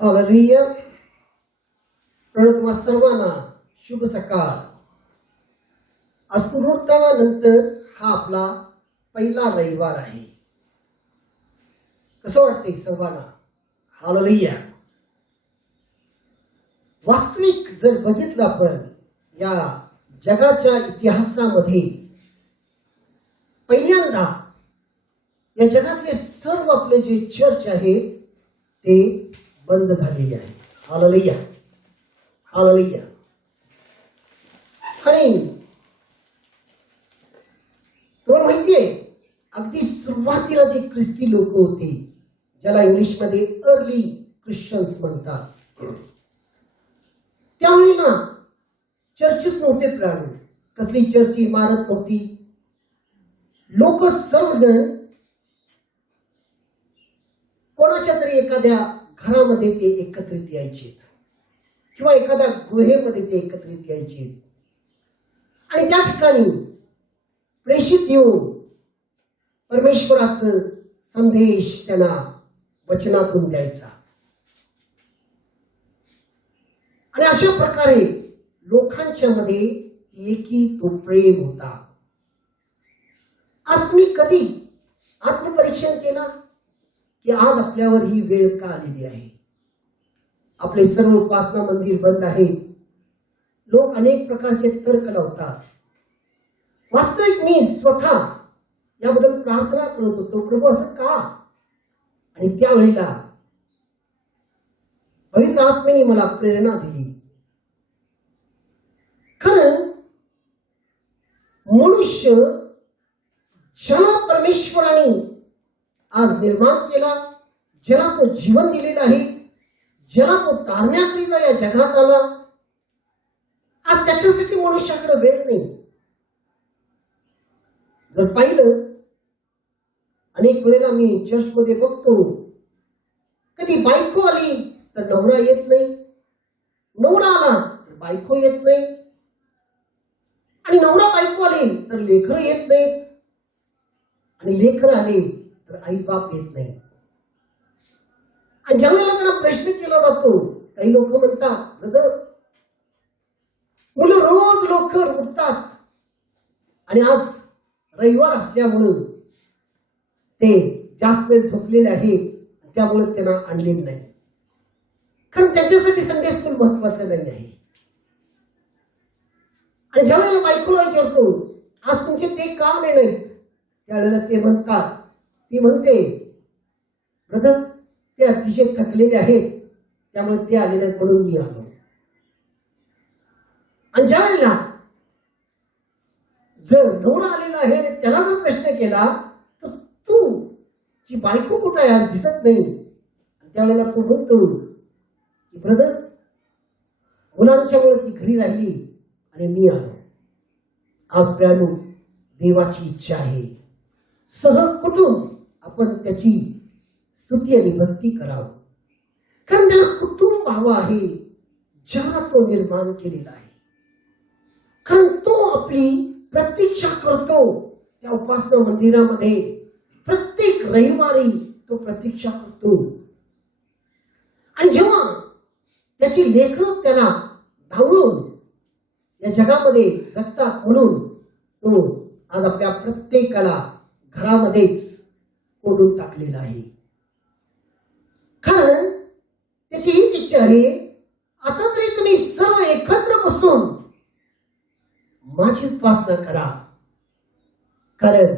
Hallelujah. तुम्हा सर्वांना शुभ सकाळ. आज पुनरुत्थानानंतर हा आपला पहिला रविवार आहे. कसं वाटतंय सर्वांना? हालेलुया. वास्तविक जर बघितलं आपण या जगाच्या इतिहासामध्ये पहिल्यांदा या जगातले सर्व आपले जे चर्च आहे ते बंद झालेले आहे. हालेलुया. हालेलुया. आणि तुम्हाला माहितीये अगदी सुरुवातीला जे ख्रिस्ती लोक होते, ज्याला इंग्लिशमध्ये अर्ली ख्रिश्चन्स म्हणतात, त्यावेळी ना चर्चेस नव्हते प्राणी, कसली चर्च इमारत नव्हती. लोक सर्वजण कोणाच्या तरी एखाद्या घरामध्ये ते एकत्रित यायचे किंवा एखाद्या गुहेमध्ये ते एकत्रित यायचे आणि त्या ठिकाणी प्रेषित येऊन परमेश्वराचं संदेश त्यांना वचनातून द्यायचा. आणि अशा प्रकारे लोकांच्या मध्ये एकी तो प्रेम होता. आज तुम्ही कधी आत्मपरीक्षण केला की आज आपल्यावर ही वेळ का आलेली आहे? आपले सर्व उपासना मंदिर बंद आहेत. लोक अनेक प्रकारचे तर्क लावतात. वास्तविक मी स्वतः याबद्दल प्रार्थना करत होतो, प्रभू असं का? आणि त्यावेळेला पवित्र आत्मेने मला प्रेरणा दिली. कारण मनुष्य ज्याला परमेश्वराने आज निर्माण केला, ज्याला तो जीवन दिलेला आहे, ज्याला तो तारण्याकरिता या जगात आला, आज त्याच्यासाठी मनुष्याकडे वेळ नाही. जर पाहिलं अनेक वेळेला मी चर्चमध्ये बघतो, कधी बायको आली तर नवरा येत नाही, नवरा आला तर बायको येत नाही, आणि नवरा बायको आले तर लेकरं येत नाही, आणि लेकरं आले तर आई बाप येत नाही. आणि ज्यावेळेला त्यांना प्रश्न केला जातो, काही लोक म्हणतात, ब्रदर, मुलं रोज लवकर उठतात आणि आज रविवार असल्यामुळं ते जास्त वेळ झोपलेले आहेत, त्यामुळे त्यांना आणलेलं नाही. कारण त्याच्यासाठी संडे स्कूल महत्वाचं नाही आहे. आणि ज्यावेळेला बायकोला विचारतो, आज तुमचे ते काम नाही, त्यावेळेला ते म्हणतात, ती म्हणते, ब्रदर, ते अतिशय थकलेले आहेत, त्यामुळे ते आले नाहीत म्हणून मी आलो. आणि ज्या वेळेला जर नवरा आलेला आहे आणि त्याला जर प्रश्न केला तर तू जी बायको कुठं आहे आज दिसत नाही, त्यावेळेला तो म्हणतो की ब्रदर, मुलांच्यामुळे ती घरी राहिली आणि मी आलो. आज प्रियानो, देवाची इच्छा आहे सहकुटुंब आपण त्याची स्तुती आणि भक्ती करावं. कारण त्याला कुटुंब हवं आहे ज्याला तो निर्माण केलेला आहे. कारण तो आपली प्रतीक्षा करतो त्या उपासना मंदिरामध्ये. प्रत्येक रविवारी तो प्रतीक्षा करतो. आणि जेव्हा त्याची लेकरं त्याला धावून या जगामध्ये जगतात, म्हणून तो आज आपल्या प्रत्येकाला घरामध्येच कोंडून टाकलेला आहे. कारण त्याची हीच इच्छा आहे, आता तरी तुम्ही सर्व एकत्र बसून माझी उपासना करा. कारण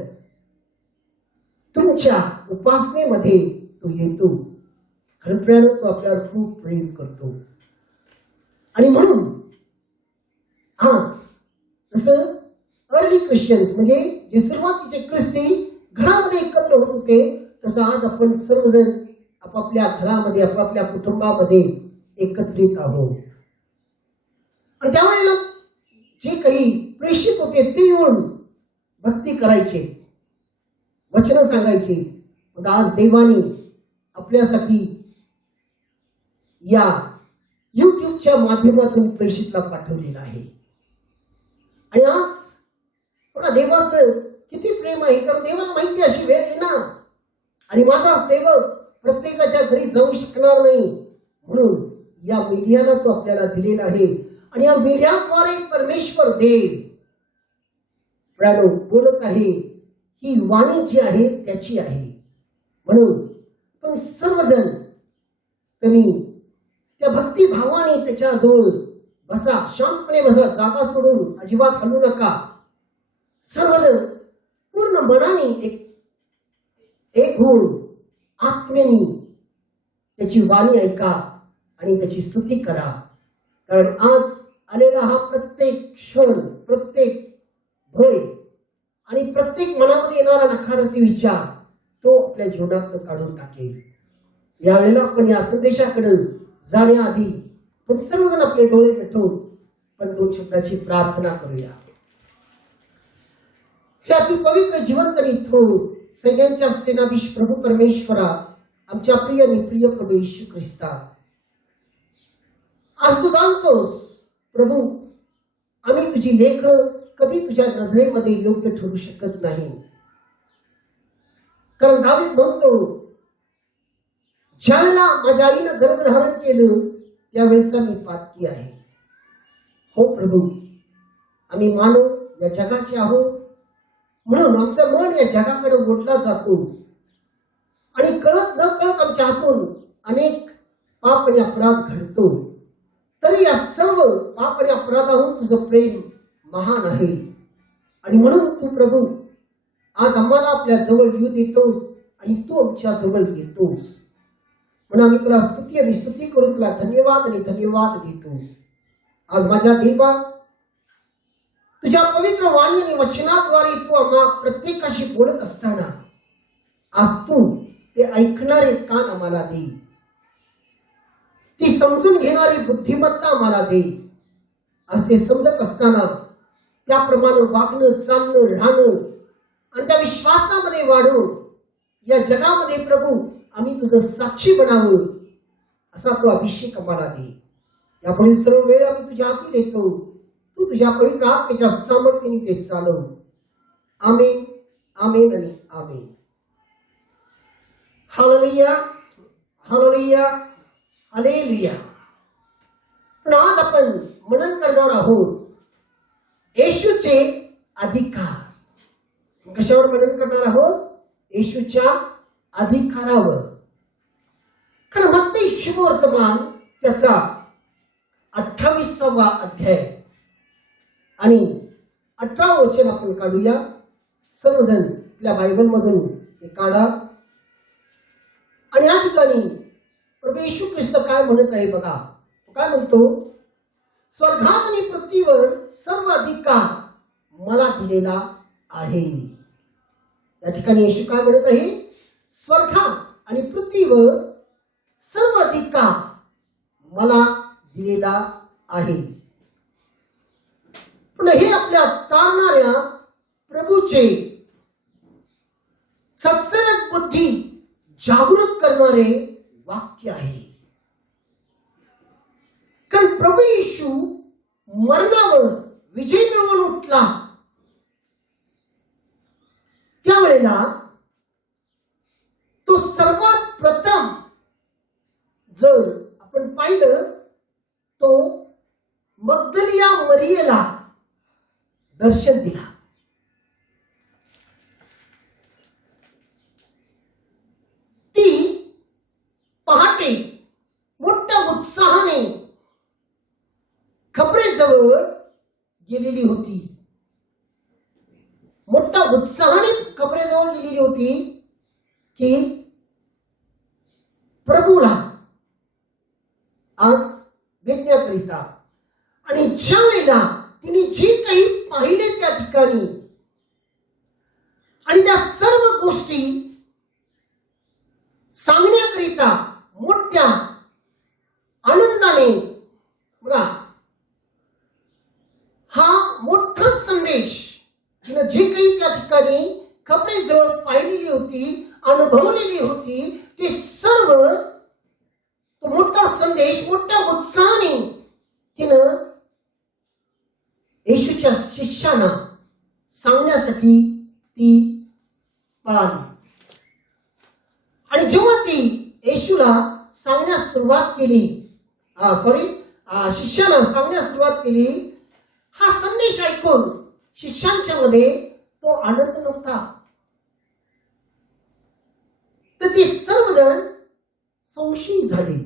तुमच्या उपासनेमध्ये तो येतो. कारण प्रियानो, तो आपल्यावर खूप प्रेम करतो. आणि म्हणून आज जसं अर्ली ख्रिश्चन्स म्हणजे जे सुरुवातीचे ख्रिस्ती घरामध्ये एकत्र होत होते, तसं आज आपण सर्वजण आपापल्या घरामध्ये, आपापल्या कुटुंबामध्ये एकत्रित आहोत. आणि त्यावेळेला जे काही प्रेषित होते ते येऊन भक्ती करायचे, वचन सांगायचे. मग आज देवाने आपल्यासाठी या युट्यूबच्या माध्यमातून प्रेषितला पाठवलेला आहे. आणि आज बघा देवाचं किती प्रेम आहे. कारण देवाला माहिती अशी वेळ येणार आणि माझा सेवक प्रत्येकाच्या घरी जाऊ शकणार नाही, म्हणून या मीडियाला तो आपल्याला दिलेला आहे आणि या मीडियाद्वारे परमेश्वर देव बोलत आहे. ही वाणी जी आहे त्याची आहे. म्हणून पण सर्वजण तुम्ही त्या भक्तिभावाने त्याच्याजवळ बसा, शांतपणे बसा, जागा सोडून अजिबात हलू नका. सर्वजण पूर्ण मनाने एक होऊन आत्म्याने त्याची वाणी ऐका आणि त्याची स्तुती करा. कारण आज आलेला हा प्रत्येक क्षण, प्रत्येक भय आणि प्रत्येक मनामध्ये येणारा नकारार्थी विचार तो आपल्या जीवनात काढून टाकेल. यावेळेला आपण या संदेशाकडे जाण्याआधी पण सर्वजण आपले डोळे मिटवून पण 2 शब्दाची प्रार्थना करूया. हे अति पवित्र जिवंत आणि थोर सैन्यांच्या सेनाधीश प्रभू परमेश्वरा, आमच्या प्रिय आणि प्रिय प्रभू येशू ख्रिस्ता, आज तू जाणतोस प्रभू आम्ही तुझी लेकरं कधी तुझ्या नजरेमध्ये योग्य ठरू शकत नाही. कारण दावीद म्हणतो, ज्यावेळेला माझ्या आईनं गर्भधारण केलं त्यावेळेचा मी पातकी आहे. हो प्रभू, आम्ही मानव या जगाचे आहोत, म्हणून आमचं मन या जगाकडे ओढला जातो आणि कळत न कळत आमच्या हातून अनेक पाप आणि अपराध घडतो. तरी या सर्व पाप आणि अपराधाहून तुझं प्रेम महान आहे आणि म्हणून तू प्रभू आज आम्हाला आपल्या जवळ येऊ देतोस आणि तू आमच्या जवळ येतोस. म्हणून आम्ही तुला स्तुती आणि स्तुती करून तुला धन्यवाद आणि धन्यवाद देतो. आज माझ्या देवा, तुझ्या पवित्र वाणी आणि वचनाद्वारे तू आम्हा प्रत्येकाशी बोलत असताना आज तू ते ऐकणारे कान आम्हाला दे, ती समजून घेणारी बुद्धिमत्ता आम्हाला दे. आज ते समजत असताना त्याप्रमाणे वागणं, चालणं, राहणं आणि त्या विश्वासामध्ये वाढून या जगामध्ये प्रभू आम्ही तुझं साक्षी बनावं असा तो अभिषेक आम्हाला दे. यापुढील सर्व वेळ आम्ही तुझ्या हाती देतो. तू तुझ्या पवित्र आत्म्याच्या सामर्थ्याने ते चालव. आमेन, आमेन आणि आमेन. Hallelujah, hallelujah, hallelujah. पण आज आपण मनन करणार आहोत येशूचे अधिकार. कशावर मनन करणार आहोत? येशूच्या अधिकारावर. कारण मत्ती शुभवर्तमान त्याचा 28वा अध्याय आणि 18 वचन आपण काढूया. सर्वजण आपल्या बायबल मधून ते काढा आणि या ठिकाणी प्रभू येशू ख्रिस्त काय म्हणत आहे बघा. काय म्हणतो? स्वर्गात आणि पृथ्वीवर सर्व अधिकार मला दिलेला आहे. या ठिकाणी येशू काय म्हणत आहे? स्वर्गात आणि पृथ्वीवर सर्व अधिकार मला दिलेला आहे. पण हे आपल्या तारणाऱ्या प्रभूचे सत्सरक बुद्धी जागृत करणारे वाक्य आहे. कारण प्रभू येशू मरणावर विजय मिळवून उठला त्यावेळेला तो सर्वात प्रथम जर आपण पाहिलं तो मग्दलिया मरियेला दर्शन दिला. ती पहाटे मोठ्या उत्साहाने खबरेजवळ गेलेली होती. मोठ्या उत्साहाने खबरेजवळ गेलेली होती की प्रभूला आज भेटण्याकरिता. आणि ज्या वेळेला तिने जे काही पाहिले त्या ठिकाणी आणि त्या सर्व गोष्टी सांगण्याकरिता मोठ्या आनंदाने बघा हा मोठा संदेश तिने जे काही त्या ठिकाणी खबरेजवळ पाहिलेली होती, अनुभवलेली होती, ते सर्व तो मोठा संदेश मोठ्या उत्साहाने तिनं येशूच्या शिष्यांना सांगण्यासाठी ती पळाली. आणि जेव्हा ती येशूला सांगण्यास सुरुवात केली, शिष्यांना सांगण्यास सुरुवात केली, हा संदेश ऐकून शिष्यांच्या मध्ये तो आनंद नव्हता. तर ती सर्वजण संशयित झाली.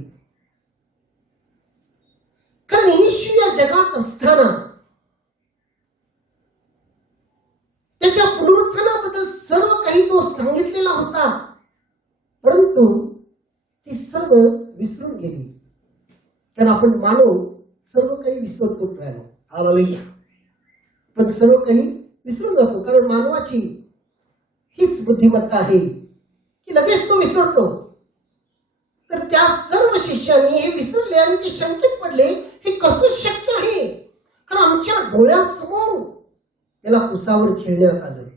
कारण येशू या जगात असताना त्याच्या पुनरुत्थानाबद्दल सर्व काही तो सांगितलेला होता, परंतु ती सर्व विसरून गेली. कारण आपण मानव सर्व काही विसरतो प्रियानो. हालेलुया. पण सर्व काही विसरून जातो, कारण मानवाची हीच बुद्धिमत्ता आहे की लगेच तो विसरतो. तर त्या सर्व शिष्यांनी हे विसरले आणि ते शंकित पडले, हे कसं शक्य आहे? कारण आमच्या डोळ्यासमोर त्याला कुसावर खेळण्यात आलं,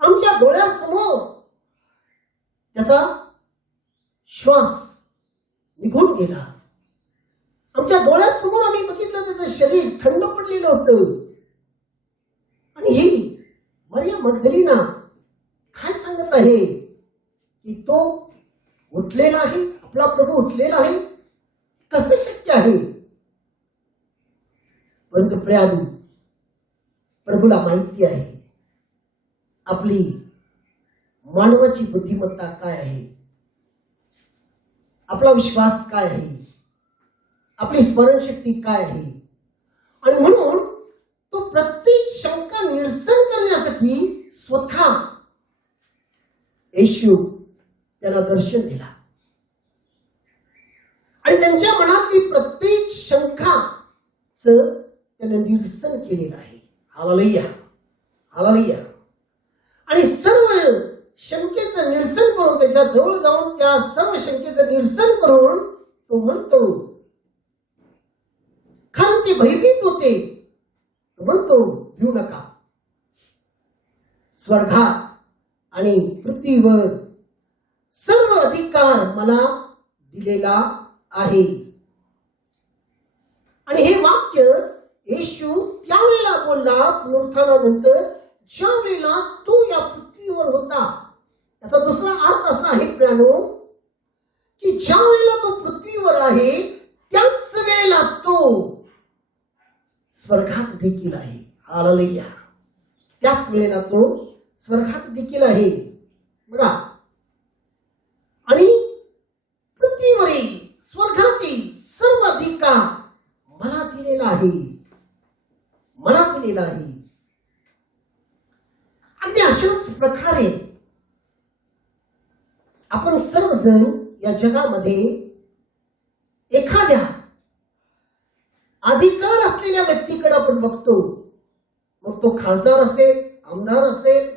आमच्या डोळ्यासमोर त्याचा श्वास निघून गेला, आमच्या डोळ्यासमोर आम्ही बघितलं त्याचं शरीर थंड पडलेलं होतं. आणि ही मरियम मगदलीना काय सांगत आहे की तो उठलेला आहे, आपला प्रभू उठलेला आहे, कसं शक्य आहे? परंतु प्रियानू, प्रभूला माहिती आहे आपली मानवाची बुद्धिमत्ता काय आहे, आपला विश्वास काय आहे, आपली स्मरणशक्ती काय आहे. आणि म्हणून तो प्रत्येक शंका निरसन करण्यासाठी स्वतः येशू त्याला दर्शन दिला आणि त्यांच्या मनातली प्रत्येक शंकाच त्याने निरसन केलेलं आहे. Hallelujah, hallelujah. आणि सर्व शंकेचं निरसन करून, त्याच्या जवळ जाऊन त्या सर्व शंकेचं निरसन करून तो म्हणतो, कारण ते भयभीत होते, तो म्हणतो भिऊ नका. स्वर्गात आणि पृथ्वीवर सर्व अधिकार मला दिलेला आहे. आणि हे वाक्य येशू त्यावेळेला बोलला पुनरुत्थानानंतर, ज्या वेळेला तो या पृथ्वीवर होता. त्याचा दुसरा अर्थ असा आहे प्रियानो, की ज्या वेळेला तो पृथ्वीवर आहे त्याच वेळेला तो स्वर्गात देखील आहे. हालेलुया. त्याच वेळेला तो स्वर्गात देखील आहे. बघा, आणि पृथ्वीवरील स्वर्गातील सर्व अधिकार मला दिलेला आहे, मला दिलेला आहे. अगदी अशाच प्रकारे आपण सर्वजण या जगामध्ये एखाद्या अधिकार असलेल्या व्यक्तीकडे आपण बघतो. मग तो खासदार असेल, आमदार असेल,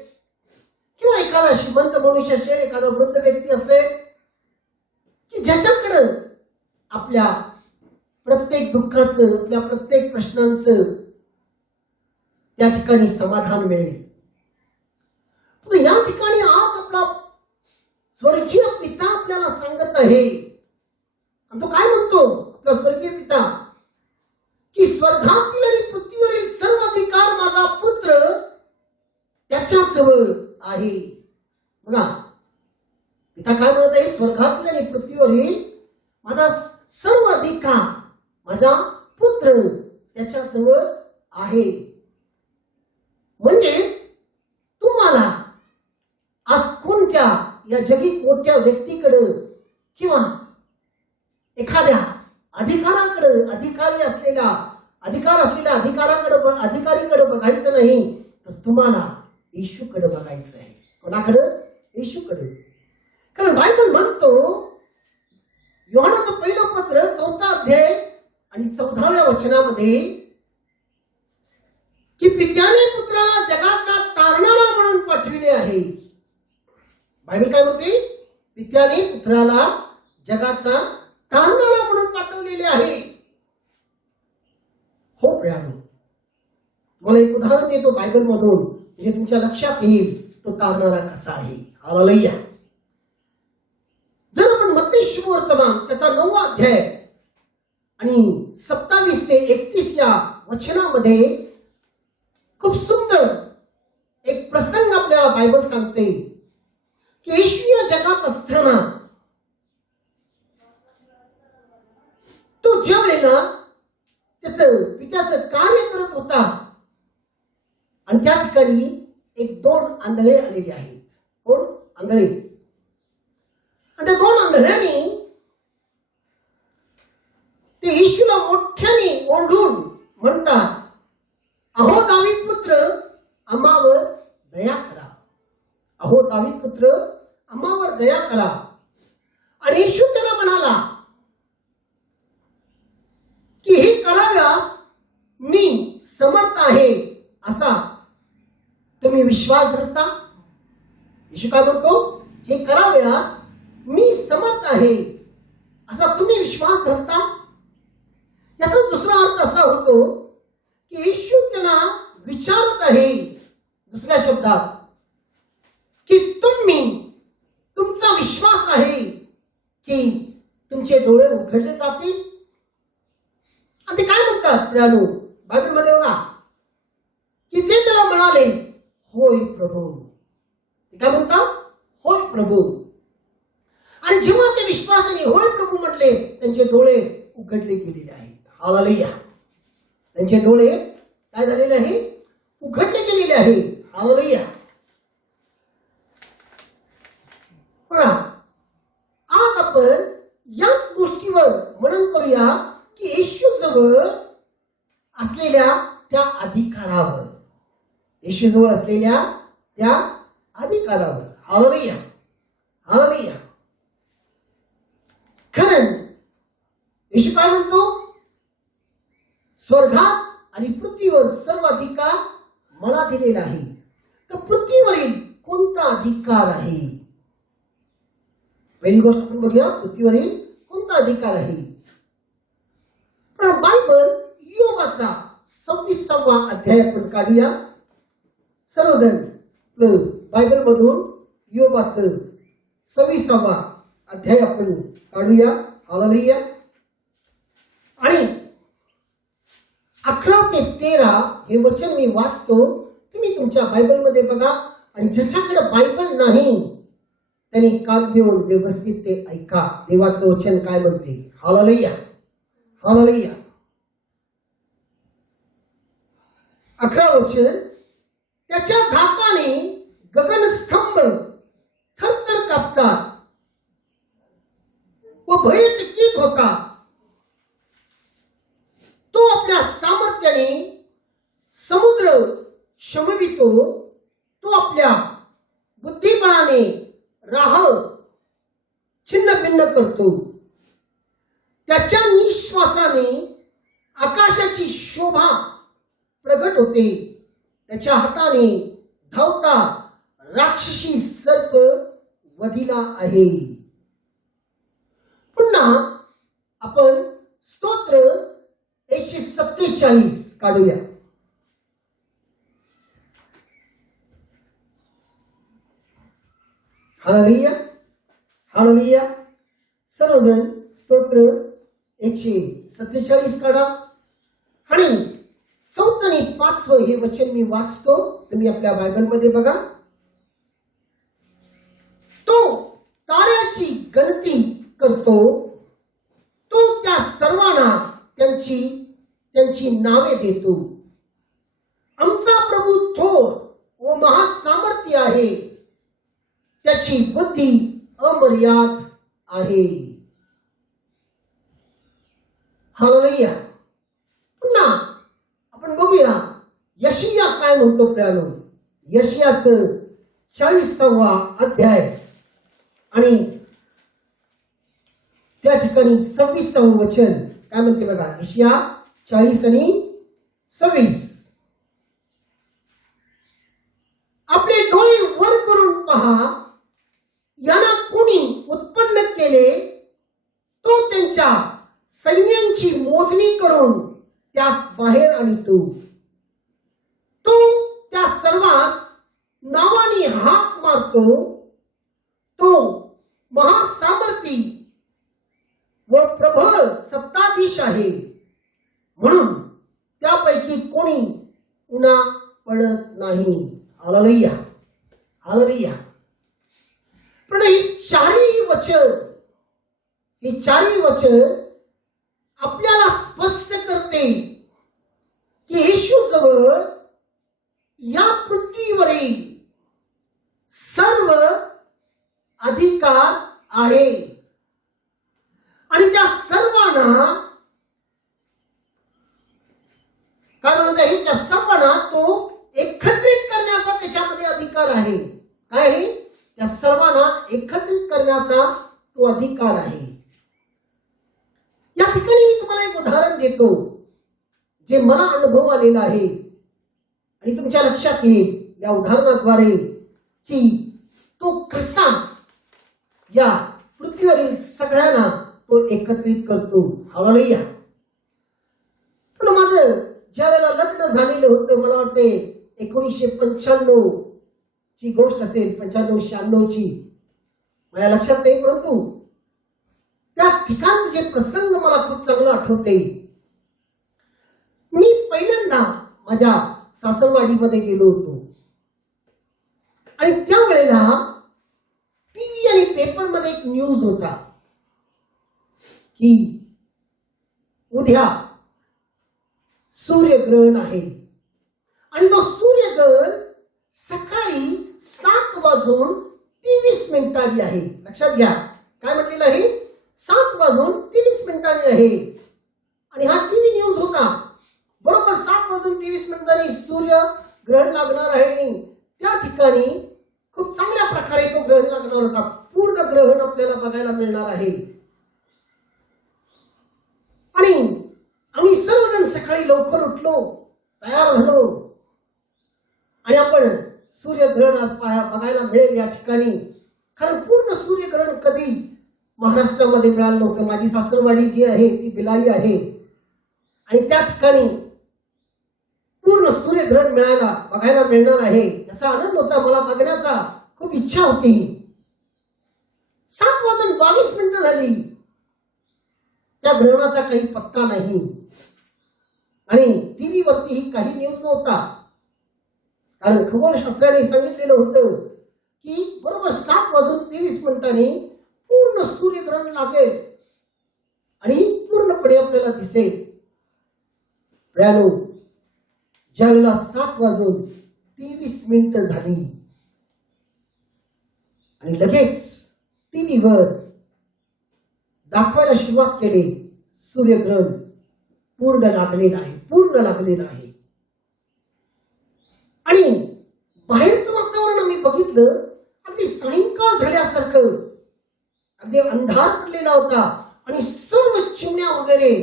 किंवा एखादा श्रीमंत मनुष्य असेल, एखादा वृद्ध व्यक्ती असेल, की ज्याच्याकडे आपल्या प्रत्येक दुःखाचं, आपल्या प्रत्येक प्रश्नांचं त्या ठिकाणी समाधान मिळेल. या ठिकाणी आज आपला स्वर्गीय पिता आपल्याला सांगत आहे, आणि तो काय म्हणतो आपला स्वर्गीय पिता, की स्वर्गातील आणि पृथ्वीवरील सर्व अधिकार माझा पुत्र त्याच्या जवळ आहे. बघा, पिता काय म्हणत आहे, स्वर्गातील आणि पृथ्वीवरील माझा सर्व अधिकार माझा पुत्र त्याच्या जवळ आहे. म्हणजे तुम्हाला आज कोणत्या या जगी कोणत्या व्यक्तीकडे किंवा एखाद्या अधिकाराकडे, अधिकारीकडे बघायचं नाही, तर तुम्हाला येशूकडे बघायचं आहे. कोणाकडे? येशूकडे. कारण बायबल म्हणतो, योहानाचं पहिलं पत्र 4 अध्याय आणि 14व्या वचनामध्ये, की पित्याने पुत्राला जगाचा तारणारा म्हणून पाठविले आहे. बायबल काय म्हणते? पित्याने पुत्राला जगाचा तारणारा म्हणून पाठवलेले आहे. हो प्रियानो, मला एक उदाहरण देतो बायबल मधून, म्हणजे तुमच्या लक्षात येईल तो तारणारा कसा आहे. हालेलुया. जर आपण मत्ती शुभवर्तमान त्याचा 9वा अध्याय आणि 27 ते 31 या वचनामध्ये खूप सुंदर एक प्रसंग आपल्याला बायबल सांगते, की येशू या जगात असताना वेळेला त्याचं पित्याचं कार्य करत होता आणि त्या ठिकाणी एक 2 आंधळे आलेले आहेत. कोण? आंधळे. आणि त्या 2 आंधळ्यांनी ते येशूला मोठ्याने ओरडून म्हणतात, अहो दावीद पुत्र, आम्हावर दया करा. अहो दावीद पुत्र, आम्हावर दया करा. आणि येशू त्यांना म्हणाला की हे कराव्यास मी समर्थ आहे असा तुम्ही विश्वास धरता. येशू काय म्हणतो? हे कराव्यास मी समर्थ आहे असा तुम्ही विश्वास धरता. याचा दुसरा अर्थ असा होतो की येशू त्यांना विचारत आहे दुसऱ्या शब्दात की तुमचा विश्वास आहे की तुमचे डोळे उघडले जातील. आणि ते काय म्हणतात प्रियानो? बायबलमध्ये बघा की ते त्याला म्हणाले, होय प्रभू. ते काय म्हणतात? होय प्रभू. आणि जेव्हा ते विश्वासाने होय प्रभू म्हटले, त्यांचे डोळे उघडले गेलेले आहेत. हालेलुया. त्यांचे डोळे काय झालेले आहे? उघडले गेलेले आहे. हालेलुया. बघा, आज आपण याच गोष्टीवर मनन करूया की येशू जवळ असलेल्या त्या अधिकारावर, येशू जवळ असलेल्या त्या अधिकारावर. हालेलुया. हालेलुया. कारण येशू काय म्हणतो? स्वर्गात आणि पृथ्वीवर सर्व अधिकार मला दिलेला आहे. तर पृथ्वीवरील कोणता अधिकार आहे? पहिली गोष्ट आपण बघूया, पृथ्वीवरील कोणता अधिकार आहे. पण बायबल योबाचा 26वा अध्याय आपण काढूया. सर्वजण बायबल मधून योबाचं 26वा अध्याय आपण काढूया. हालेलुया. आणि 11 ते 13 हे वचन मी वाचतो. तुम्ही तुमच्या बायबलमध्ये बघा आणि ज्याच्याकडे बायबल नाही त्यांनी कान देऊन व्यवस्थित ते ऐका. देवाचं वचन काय म्हणते. हालेलुया. हालेलुया. 11 वचन, त्याच्या धाकाने गगनस्तंभ थरथर कापतात व भयचकित होता. तो आपल्या सामर्थ्याने समुद्र शमवितो. तो आपल्या बुद्धिबळाने राह छिन्न भिन्न करतो. त्याच्या निश्वासाने आकाशाची शोभा प्रगट होते. त्याच्या हाताने धावता राक्षसी सर्प वधिला आहे. पुन्हा आपण स्तोत्र 147 काढूया. हालेलुया. हालेलुया. सर्वजण स्तोत्र 147 काढा. आणि 4 आणि 5 हे वचन मी वाचतो. तुम्ही आपल्या बायबलमध्ये बघा. तो ताऱ्याची गणती करतो. तो त्या सर्वांना त्यांची नावे देतो. आमचा प्रभू थोर व महासामर्थ्य आहे. त्याची बुद्धी अमर्याद आहे. हालेलुया. पुन्हा आपण बघूया यशिया काय म्हणतो प्रियानो. यशियाचं 40वा अध्याय आणि त्या ठिकाणी 26वे वचन काय म्हणते बघा. यशिया 40 आणि 26. आपले डोळे वर करून पहा. यांना कोणी उत्पन्न केले? तो त्यांच्या सैन्यांची मोजणी करून त्यास बाहेर आणतो. तो त्या सर्वांस नावाने हाक मारतो. तो महासामर्थी व प्रबळ सत्ताधीश आहे. म्हणून त्यापैकी कोणी उन्हा पडत नाही. हालेलुया. हालेलुया. पण ही चारही वचन आपल्याला आहे. आणि त्या सर्वांना काय म्हणत आहे, त्या सर्वांना तो एकत्रित करण्याचा त्याच्यामध्ये अधिकार आहे. काय आहे? त्या सर्वांना एकत्रित करण्याचा तो अधिकार आहे. या ठिकाणी मी तुम्हाला एक उदाहरण देतो जे मला अनुभव आलेला आहे आणि तुमच्या लक्षात येईल या उदाहरणाद्वारे की तो कसा या पृथ्वीवरील सगळ्यांना तो एकत्रित करतो. हालेलुया. पण माझं ज्या वेळेला लग्न झालेलं होतं, मला वाटते 1995 ची गोष्ट असेल, 95-96 ची, माझ्या लक्षात नाही, परंतु त्या ठिकाणचे जे प्रसंग मला खूप चांगलं आठवते. मी पहिल्यांदा माझ्या सासरवाडीमध्ये गेलो होतो आणि त्यावेळेला टीव्ही आणि पेपरमध्ये एक न्यूज होता की उद्या सूर्यग्रहण आहे आणि तो सूर्यग्रहण सकाळी 7:23 आहे. लक्षात घ्या, काय म्हटलेलं आहे? 7:23 आहे. आणि हा टीव्ही न्यूज होता. बरोबर 7:23 सूर्यग्रहण लागणार आहे आणि त्या ठिकाणी खूप चांगल्या प्रकारे तो ग्रहण लागणार होता. पूर्ण ग्रहण आपल्याला बघायला मिळणार आहे. आणि आम्ही सर्वजण सकाळी लवकर उठलो, तयार झालो आणि आपण सूर्यग्रहण आज बघायला मिळेल या ठिकाणी. कारण पूर्ण सूर्यग्रहण कधी महाराष्ट्रामध्ये मिळालं नव्हतं. माझी सासरवाडी जी आहे ती बिलाई आहे आणि त्या ठिकाणी पूर्ण सूर्यग्रहण बघायला मिळणार आहे. याचा आनंद होता, मला बघण्याचा खूप इच्छा होती. 7:22 झाली, त्या ग्रहणाचा काही पत्ता नाही आणि टीव्ही वरतीही काही न्यूज नव्हता. कारण खगोलशास्त्राने सांगितलेलं होतं की बरोबर 7:23 पूर्ण सूर्यग्रहण लागेल आणि पूर्णपणे आपल्याला दिसेल. प्रियानो, ज्यावेळेला 7:23 झाली आणि लगेच टीव्हीवर दाखवायला सुरुवात केली, सूर्यग्रहण पूर्ण लागलेलं आहे. आणि बाहेरचं वातावरण आम्ही बघितलं, अगदी सायंकाळ झाल्यासारखं, अगदी अंधार पडलेला होता आणि सर्व चिमण्या वगैरे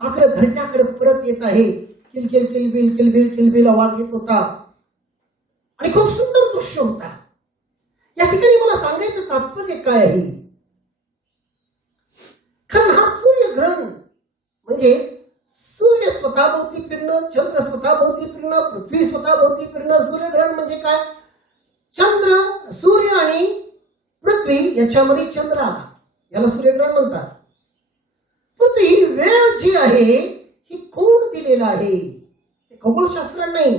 आपल्या घरट्याकडे परत येत आहे. किलकिल किलबिल किलबिल किलबिल आवाज येत होता आणि खूप सुंदर दृश्य होता. या ठिकाणी मला सांगायचं तात्पर्य काय आहे? कारण हा सूर्यग्रहण म्हणजे सूर्य स्वतःभोवती फिरणं, चंद्र स्वतःभोवती फिरणं, पृथ्वी स्वतःभोवती फिरणं. सूर्यग्रहण म्हणजे काय? चंद्र, सूर्य आणि पृथ्वी याच्यामध्ये चंद्र आला, याला सूर्यग्रहण म्हणतात. परंतु ही वेळ जी आहे ही कोण दिलेला आहे? खगोलशास्त्रात नाही,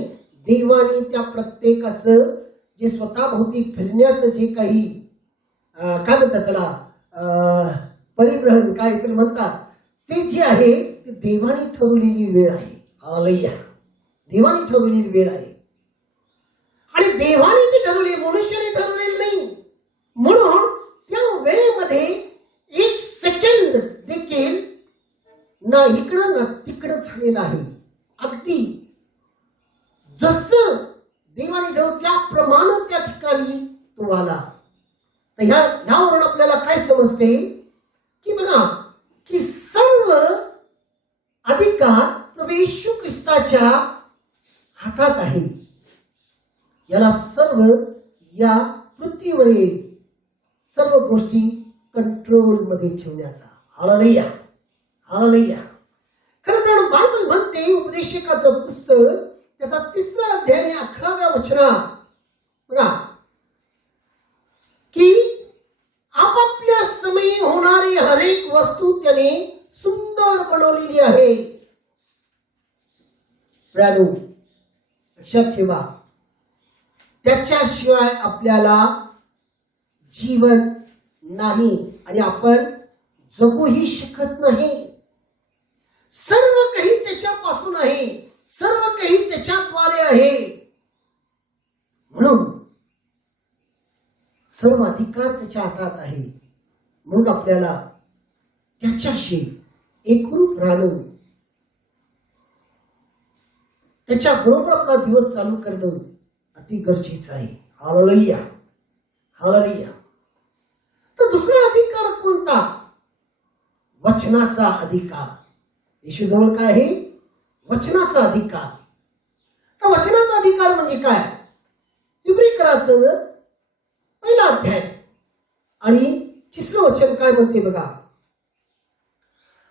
देवाने त्या प्रत्येकाचं जे स्वतःभोवती फिरण्याचं जे काही काय म्हणतात त्याला, परिभ्रमण काय तरी म्हणतात, ते जे आहे ते देवाने ठरवलेली वेळ आहे. हालेलुया. देवाने ठरवलेली वेळ आहे आणि देवाने ती ठरवली, मनुष्याने ठरवलेली नाही. म्हणून त्या वेळेमध्ये 1 सेकंद देखील ना इकडं ना तिकडं झालेलं आहे. अगदी जसं देवाने ठरवलं त्याप्रमाणे त्या ठिकाणी तो आला. तर ह्यावरून आपल्याला काय समजते की बघा की सर्व अधिकार प्रभू येशू ख्रिस्ताच्या हातात आहे. याला सर्व या पृथ्वीवरील सर्व गोष्टी कंट्रोल मध्ये ठेवण्याचा. हालेलुया. हालेलुया. कारण बायबल म्हणते, उपदेशकाचं पुस्तक त्याचा 3रा अध्याय आणि 11व्या वचनात बघा की आपापल्या समयी होणारी हरेक वस्तू त्याने सुंदर बनवलेली आहे. प्रियानो, लक्षात ठेवा, त्याच्याशिवाय आपल्याला जीवन नाही आणि आपण जगूही शकत नाही. सर्व काही त्याच्यापासून आहे, सर्व काही त्याच्याद्वारे आहे. म्हणून सर्व अधिकार त्याच्या हातात आहे. म्हणून आपल्याला त्याच्याशी एकरूप राहणं, त्याच्या बरोबर आपला दिवस चालू करणं अति गरजेचं आहे. Hallelujah, hallelujah. तर दुसरा अधिकार कोणता? वचनाचा अधिकार. येशूजवळ काय आहे? वचनाचा अधिकार. तर वचनाचा अधिकार म्हणजे काय? इब्रिकराचं पहिला अध्याय आणि 3रं वचन काय म्हणते बघा.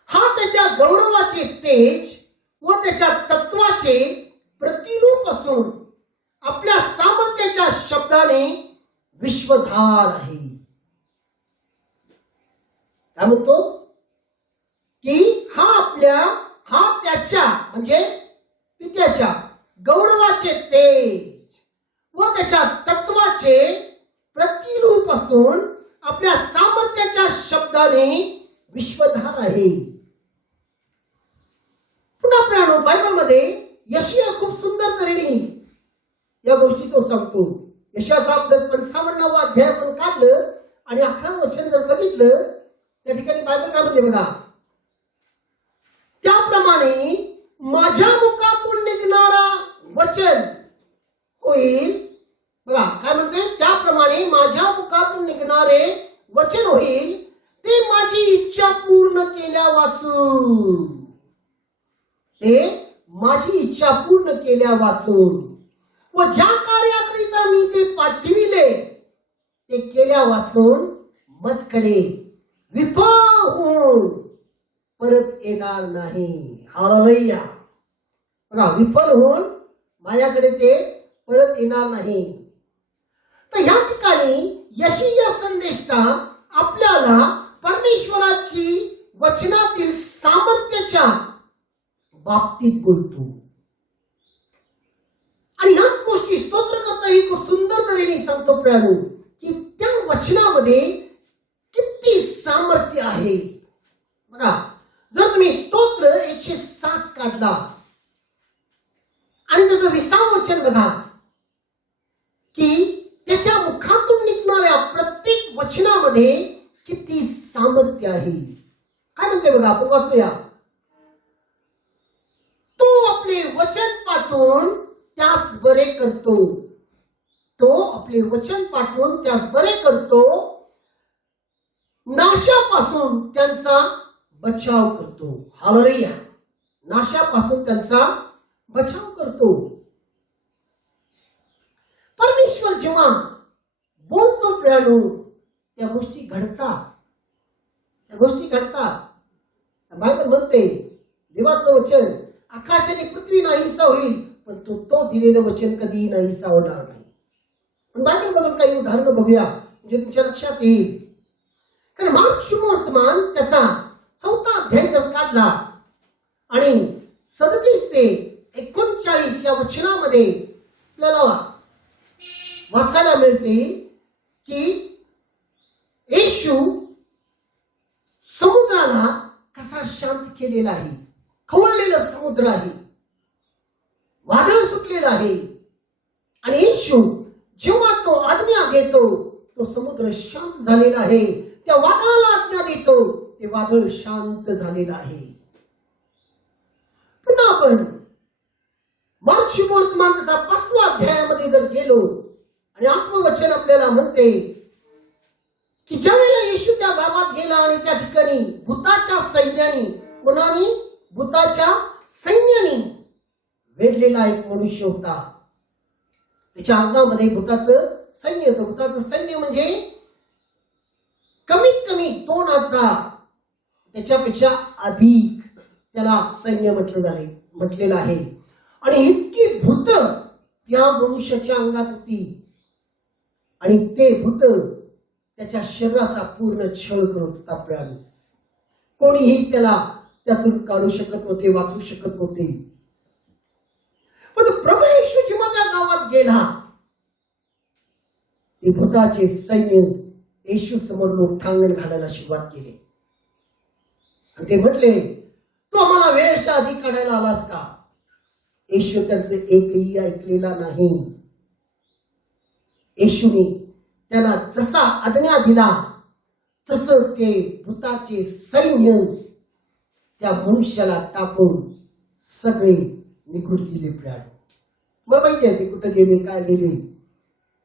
हा त्याच्या गौरवाचे तेज व त्याच्या तत्वाचे प्रतिरूप असून आपल्या सामर्थ्याच्या शब्दाने विश्वधार आहे. काय म्हणतो? की हा त्याच्या म्हणजे पित्याच्या गौरवाचे तेज व त्याच्या तत्वाचे प्रतिरूप असून आपल्या सामर्थ्याच्या शब्दाने विश्वधार आहे. पुन्हा प्राणो बायबलमध्ये यशिया खूप सुंदर तऱ्हेने या गोष्टी तो सांगतो. यशियाचा जर 55वा अध्याय आपण काढलं आणि 11रं वचन जर बघितलं, त्या ठिकाणी बायबल काय म्हणते बघा. त्याप्रमाणे माझ्या मुखातून निघणारा वचन होईल. बघा काय म्हणते? त्याप्रमाणे माझ्या मुखातून निघणारे वचन होईल, ते माझी इच्छा पूर्ण केल्या वाचून. ते माझी इच्छा पूर्ण केल्या वाचून व ज्या कार्याकरिता मी ते पाठविले ते केल्या वाचून मजकडे विफल होऊन परत येणार नाही. हालेलुया. बघा, विफल होऊन माझ्याकडे ते परत येणार नाही. तर या ठिकाणी यशिया संदेष्टा आपल्याला परमेश्वराची वचनातील सामर्थ्याच्या बाबतीत बोलतो. आणि ह्याच गोष्टी स्तोत्रकर्ताही खूप सुंदर तऱ्हेने सांगतो प्रियानो, की त्या वचनामध्ये किती सामर्थ्य आहे. बघा, जर तुम्ही स्तोत्र 107 काढला आणि त्याचं 20वं वचन बघा, की त्याच्या मुखातून निघणाऱ्या प्रत्येक वचनामध्ये किती सामर्थ्य आहे. काय म्हणते बघा, आपण वाचूया. तो आपले वचन पाठवून त्यास बरे करतो. तो आपले वचन पाठवून त्यास बरे करतो. नाशापासून त्यांचा बचाव करतो. हालेलुया. नाशापासून त्यांचा बचाव करतो. परमेश्वर जेव्हा बोलतो प्रियानो, त्या गोष्टी घडतात. त्या गोष्टी घडतात. बायबल म्हणते देवाचं वचन आकाश आणि पृथ्वी नाहीसा होईल, पण तो दिलेलं वचन कधीही नाहीसा होणार नाही. पण बायबल मधून काही उदाहरणं बघूया, म्हणजे तुमच्या लक्षात येईल. कारण मार्क शुभवर्तमान त्याचा 4था अध्याय जर काढला आणि 37 ते 39 या वचनामध्ये आपल्याला वाचायला मिळते की येशू समुद्राला कसा शांत केलेला आहे. खवळलेला समुद्र आहे, वादळ सुटलेलं आहे, आणि येशू जेव्हा तो आज्ञा देतो तो समुद्र शांत झालेला आहे. त्या वादळाला आज्ञा देतो, ते वादळ शांत झालेलं आहे. पुन्हा आपण मार्क शुभवर्तमान त्याचा 5व्या अध्यायामध्ये जर गेलो आणि 8वं वचन आपल्याला म्हणते की ज्यावेळेला येशू त्या गावात गेला आणि त्या ठिकाणी भूताच्या सैन्याने, कोणानी? भूताच्या सैन्याने वेढलेला एक मनुष्य होता. त्याच्या अंगामध्ये भूताचं सैन्य होतं. भूताचं सैन्य म्हणजे कमीत कमी 2000, त्याच्यापेक्षा अधिक त्याला सैन्य म्हटलेलं आहे. आणि इतकी भूत त्या मनुष्याच्या अंगात होती आणि ते भूत त्याच्या शरीराचा पूर्ण छळ करत होता. प्राणी कोणीही त्याला त्यातून काढू शकत नव्हते, वाचू शकत नव्हते. पण प्रभू येशू जेव्हा त्या गावात गेला, ते भूताचे सैन्य येशू समोर लोटांगण घालायला सुरुवात केली आणि ते म्हटले, तू आम्हाला वेळेच्या आधी काढायला आलास का? येशू त्यांचे एकही ऐकलेला नाही. येशूने त्यांना जसा आज्ञा दिला तसं ते भूताचे सैन्य त्या मनुष्याला टाकून सगळे निघून गेले. प्राणी मला माहिती आहे ते कुठं गेले, काय गेले.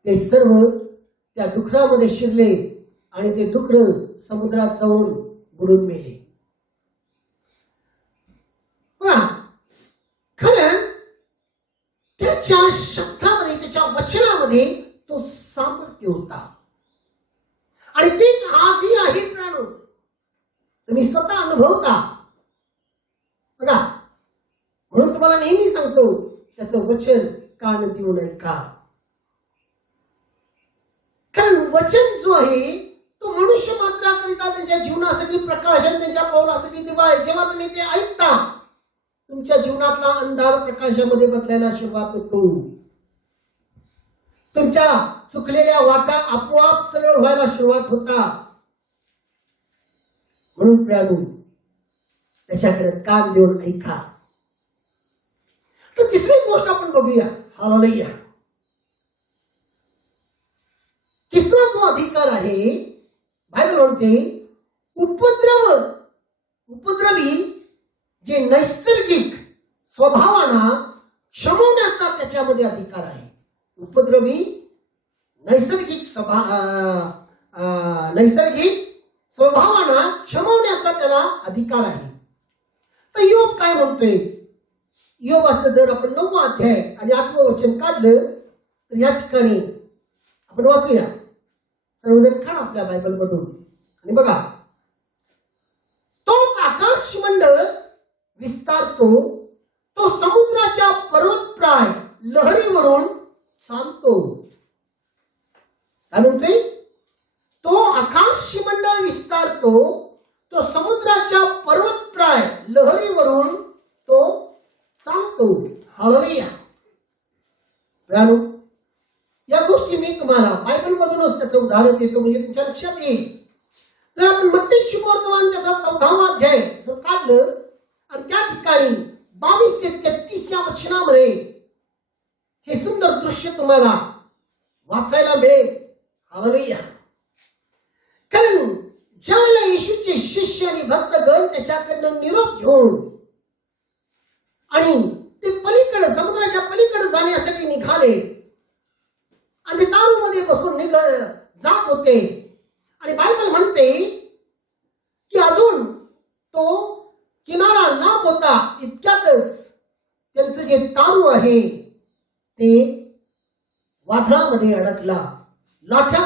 ते सर्व त्या डुकरामध्ये शिरले आणि ते डुकर समुद्रात जाऊन बुडून मेले. खरं त्याच्या शब्दामध्ये, त्याच्या वचनामध्ये तो सामर्थ्य होता. आणि तेच आजही आहे प्राणो, तुम्ही स्वतः अनुभवता बघा. म्हणून तुम्हाला नेहमी सांगतो त्याचं वचन कान देऊ नये का. कारण वचन जो आहे तो मनुष्य मात्राकरिता त्यांच्या जीवनासाठी प्रकाश आणि त्यांच्या पावलासाठी दिवा आहे. जेव्हा तुम्ही ते ऐकता तुमच्या जीवनातला अंधार प्रकाशामध्ये बदलायला सुरुवात होतो. तुमच्या चुकलेल्या वाटा आपोआप सरळ व्हायला सुरुवात होता. म्हणून प्रियानो त्याच्याकडे कान देऊन ऐका. तर तिसरी गोष्ट आपण बघूया. हालेलुया. तिसरा जो अधिकार आहे बायबल म्हणते उपद्रवी जे नैसर्गिक स्वभावांना क्षमवण्याचा त्याच्यामध्ये अधिकार आहे. उपद्रवी नैसर्गिक स्वभावांना क्षमवण्याचा त्याला अधिकार आहे. तर योग काय म्हणतोय. योगाचं जर आपण 9वा अध्याय आणि 8वं वचन काढलं तर या ठिकाणी आपण वाचूया. सर्वजण काढ आपल्या बायबल मधून आणि बघा. तोच आकाश मंडळ विस्तारतो, तो समुद्राच्या पर्वतप्राय लहरीवरून चालतो. काय म्हणतोय. तो आकाश मंडळ विस्तारतो, तो समुद्राच्या पर्वतप्राय लहरीवरून तो चालतो. हालेलुया. प्राणो या गोष्टी मी तुम्हाला बायबल मधूनच त्याचं उदाहरण देतो म्हणजे तुमच्या लक्षात येईल. जर आपण मत्ती शुभवर्तमान त्याचा 14वा अध्याय जर काढलं आणि त्या ठिकाणी 22 ते 33 या वचनामध्ये हे सुंदर दृश्य तुम्हाला वाचायला मिळेल. हालेलुया. कारण ज्यावेळेला येशूचे शिष्य आणि भक्तगण त्याच्याकडनं निरोप घेऊन आणि ते पलीकडे समुद्राच्या पलीकडे जाण्यासाठी निघाले आणि ते दारूमध्ये बसून जात होते. आणि बायबल म्हणते की अजून तो किनारा लांब होता इतक्यातच त्यांचं जे तारू आहे ते वादळामध्ये अडकला, लाटामध्ये